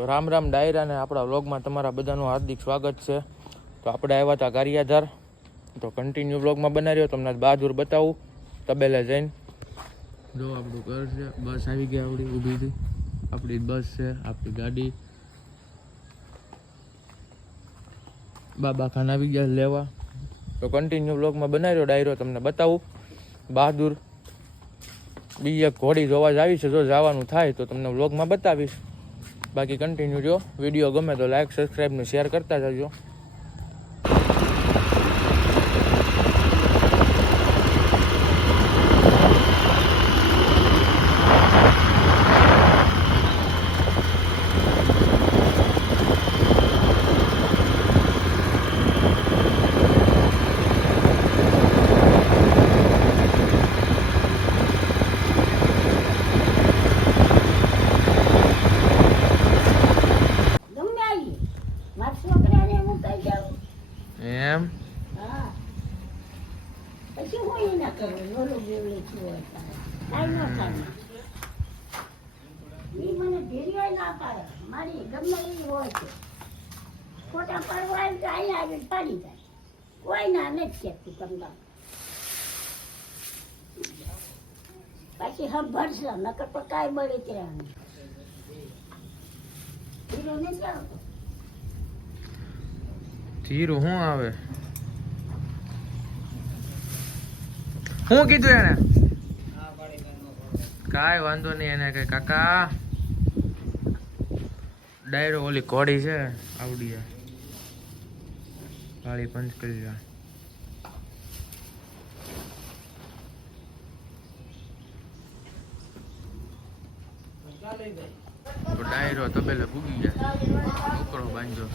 તો રામ રામ ડાયરા ને આપણા વ્લોગમાં તમારા બધાનું હાર્દિક સ્વાગત છે. તો આપણે આવ્યા હતા ગારિયાધાર, તો કન્ટિન્યુ વ્લોગમાં બનાવ્યો. તમને બહાદુર બતાવું તબેલે જઈને. જો આપણું ઘર છે, બસ આવી ગઈ આપણી ઊભી હતી. આપણી બસ છે, આપણી ગાડી. બાબા ખાન આવી ગયા લેવા. તો કન્ટિન્યુ વ્લોગમાં બનાવ્યો ડાયરો તમને બતાવું. બહાદુર બીજી એક ઘોડી જોવા જ આવી છે, જો જવાનું થાય તો તમને વ્લોગમાં બતાવીશ. બાકી કન્ટિન્યુ જો વિડીયો ગમે તો લાઈક સબસ્ક્રાઈબ ને શેર કરતા જજો. એમ ખોટા પડવા અહીંયા આવીને પાડી જાય. કોઈ ના નથી શકતું તમને. પછી હમ ભરશે નકર તો કાંઈ બળે ત્યાં હીરો નથી આવતો. જીરું શું આવે? શું કીધું એને? કાંઈ વાંધો નહીં એને કઈ. કાકા ડાયરો ઓલી ઘોડી છે આવડી કાળી પંચકલ્યા. તો ડાયરો તબેલે ભૂગી ગયા, છોકરો બાંધો.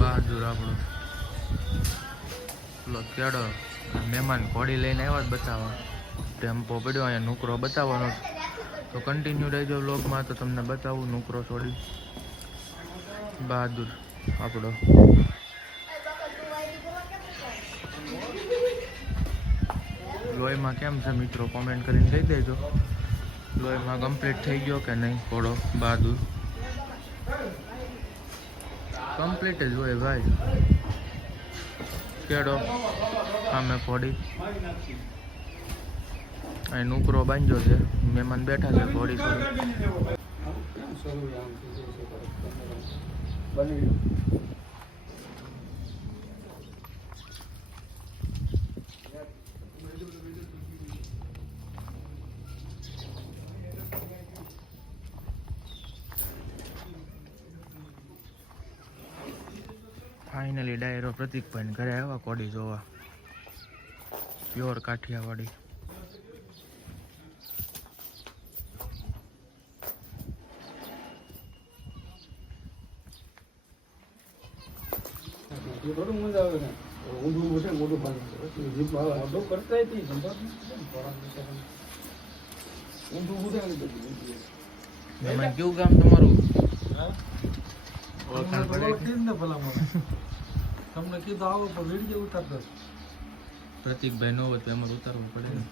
બહાદુર આપણો પેલો કેડો મહેમાન ઘોડી લઈને આવ્યા જ બતાવવા. ટેમ્પો પડ્યો અહીંયા નુકરો બતાવવાનો. તો કન્ટિન્યુ રહેજો વ્લોગમાં, તો તમને બતાવું નુકરો છોડી. બહાદુર આપણો લોહીમાં કેમ છે મિત્રો, કોમેન્ટ કરીને કહી દેજો. લોહીમાં કમ્પ્લીટ થઈ ગયો કે નહીં ઘોડો બહાદુર? કમ્પ્લીટ જ હોય ભાઈ. કેડો આમે ઘોડી અહીં નુકરો બાંધ્યો છે, મહેમાન બેઠા છે ઘોડી થોડી. ફાઇનલી ડાયરો પ્રતિકભાઈ ઘરે આવ્યા કોડી જોવા. પ્યોર કાઠિયાવાડી. કેવું કામ તમારું? તમને કીધું આવો પણ વિડીયો ઉતારતો. પ્રતિકભાઈ નો હોય તો એમાં ઉતારવું પડે ને.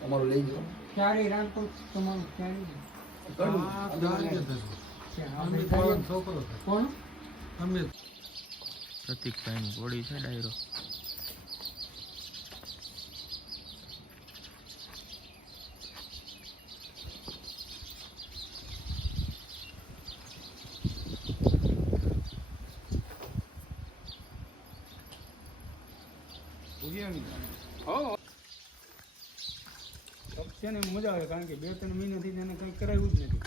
તમારું લઈ જાઓ. ક્યારે રાખો તમારું છોકરો કોણ? અમે પ્રતિકભાઈની બોડી છે ડાયરો. છે ને મજા આવે, કારણ કે 2-3 મહિનાથી એને કંઈ કરાવ્યું જ નથી.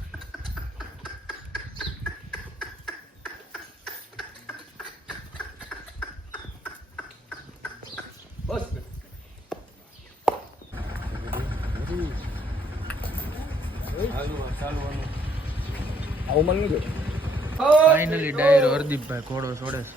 ફાઇનલી ડાયરો હરદીપભાઈ ઘોડો છોડે છે.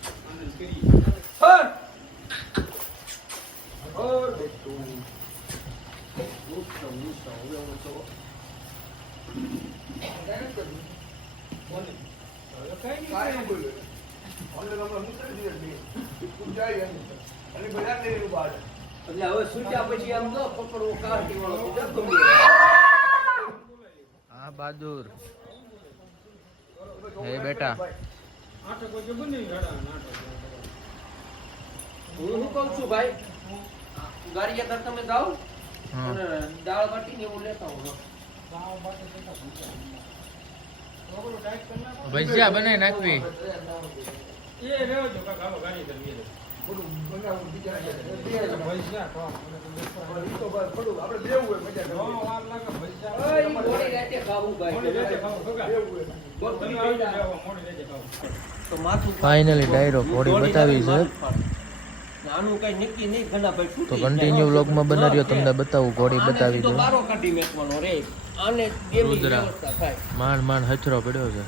એટલે હવે છૂટ્યા પછી આમ જો પકડવો કાઢી વાળો તો ગમે. હા બહાદુર હે બેટા આટો કોઈ બની ગાડા નાટો. હું શું કહું છું ભાઈ, ગાડીયા ઘર તમે જાઓ હા અને દાળ બાટી ને એવું લેતા હો. ભજીયા બનાવી નાખવી. એ રેવો જો કાકા આવો ગાડી કરી દે. પૈસા તો આપણે બેવું હોય મજા નો વાર લાગે પૈસા. ઓય મોડી રાતે ખાવું મોડી રેજે ભાઈ. ખાવ ખગા. બોલ તમે તમે આવી આવી જાવ મોડી રેજે ખાવ. તો માથું ફાઇનલી ડાયરો ઘોડી બતાવી છે આનું કઈ નક્કી નહીં ઘણા ભાઈ તો છૂટી કન્ટિન્યુ વ્લોગમાં બનાવ્યો તમને બતાવું ઘોડી આને બતાવી તો દઉં. બારો કાઢી મેકવાનો રે. આને કેવી રુદ્રા. વ્યવસ્થા થાય. માંડ માંડ હચરો પડ્યો છે.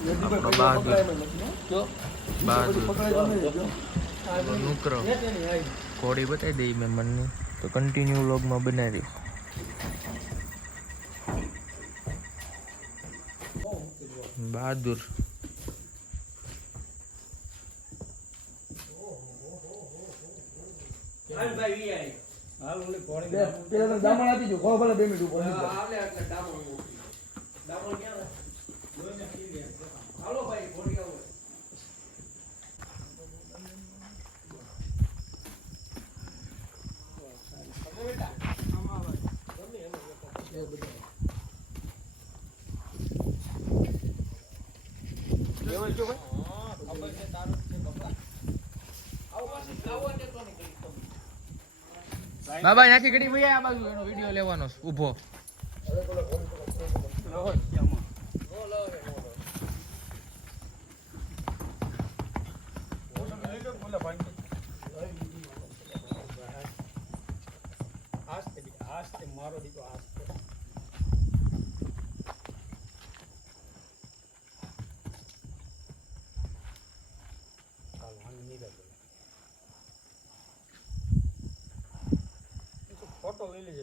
આપણો બહાદુર જો બહાદુર નુકરો ઘોડી બતાવી દઈ મેં મનની તો કન્ટિન્યુ વ્લોગમાં બનાવી. બહાદુર હાલ ભાઈ વી આઈ. હાલ ઓલી ઘોડી હાલે એટલે ડામણ મૂકી. ડામણ ક્યાં છે? હાલો ભાઈ ઘોડી આવો. બાબા ત્યાંથી ઘડી ભાઈ આ બાજુ એનો વિડીયો લેવાનો છે ઊભો. મારો દીકરો આસ્તે ફોટો લઈ લેજે.